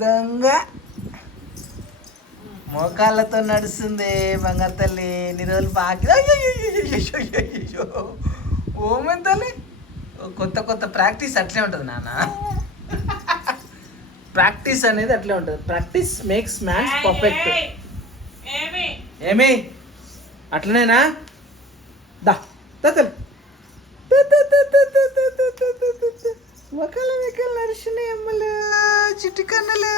దొంగ. మోకాళ్ళతో నడుస్తుంది బంగారు తల్లి ఎన్ని రోజులు బాకి? అయ్యో ఓమని తల్లి. కొత్త కొత్త ప్రాక్టీస్ అట్లే ఉంటుంది నాన్న. ప్రాక్టీస్ అనేది అట్లే ఉంటుంది. ప్రాక్టీస్ మేక్స్ మ్యాన్స్ పర్ఫెక్ట్ ఏమి? ఏమి? అట్లనేనా? దా దా తల్లి. చిట్టి కన్నులు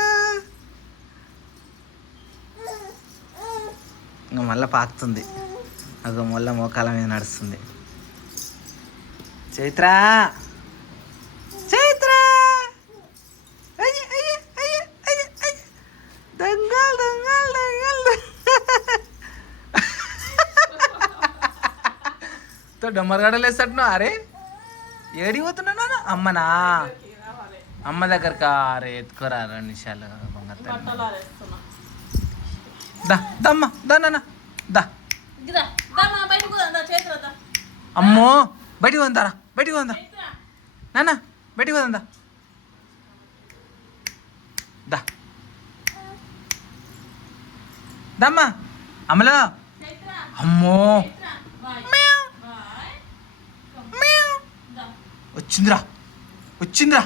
ఇంకా మళ్ళీ పాకుతుంది. అగో మళ్ళీ మోకాల మీద నడుస్తుంది. చైత్ర! చైత్ర! దొంగలు దొంగలు దొంగలు. తో డమ్మరగడలేసట్ను అరే? ఏడిపోతున్నాను అమ్మనా? అమ్మ దగ్గర కారు ఎత్తుకోరా రెండు నిమిషాలు అమ్మో బయటికి వందారా బయటికి వందా నాన్న బయటికి వందా దా. అమ్మలో అమలో. అమ్మో. వచ్చిందిరా వచ్చిందిరా.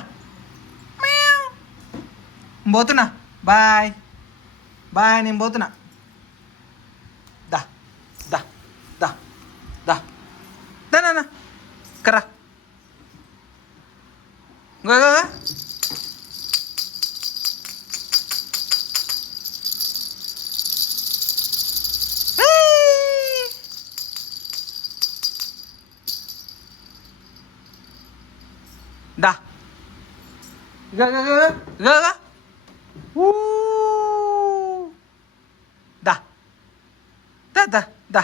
పోతున్నా. బాయ్. బాయ్ నేను పోతున్నా. దా దా దా దా. దానా కరా గో గో, గో. ఏయ్. దా గా గా గా గా దా. దా దా దా.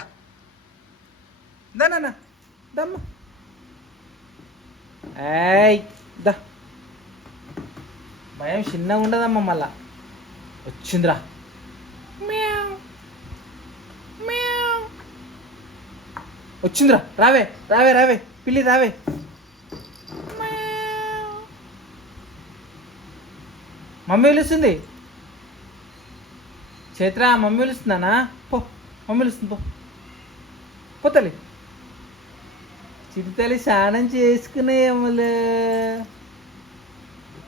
దా నాన్న. దమ్మ. ఏయ్ దా. భయం చిన్నగా ఉండదమ్మా మళ్ళా. వచ్చిందిరా. వచ్చిందిరా. రావే రావే రావే. పిల్లి రావే. మమ్మీ పిలుస్తుంది. చైత్ర మమ్మీ పిలుస్తుందానా పో మమ్మీ పిలుస్తుంది పో. పోతలే చిరుతలి స్నానం చేసుకునే అమ్మలే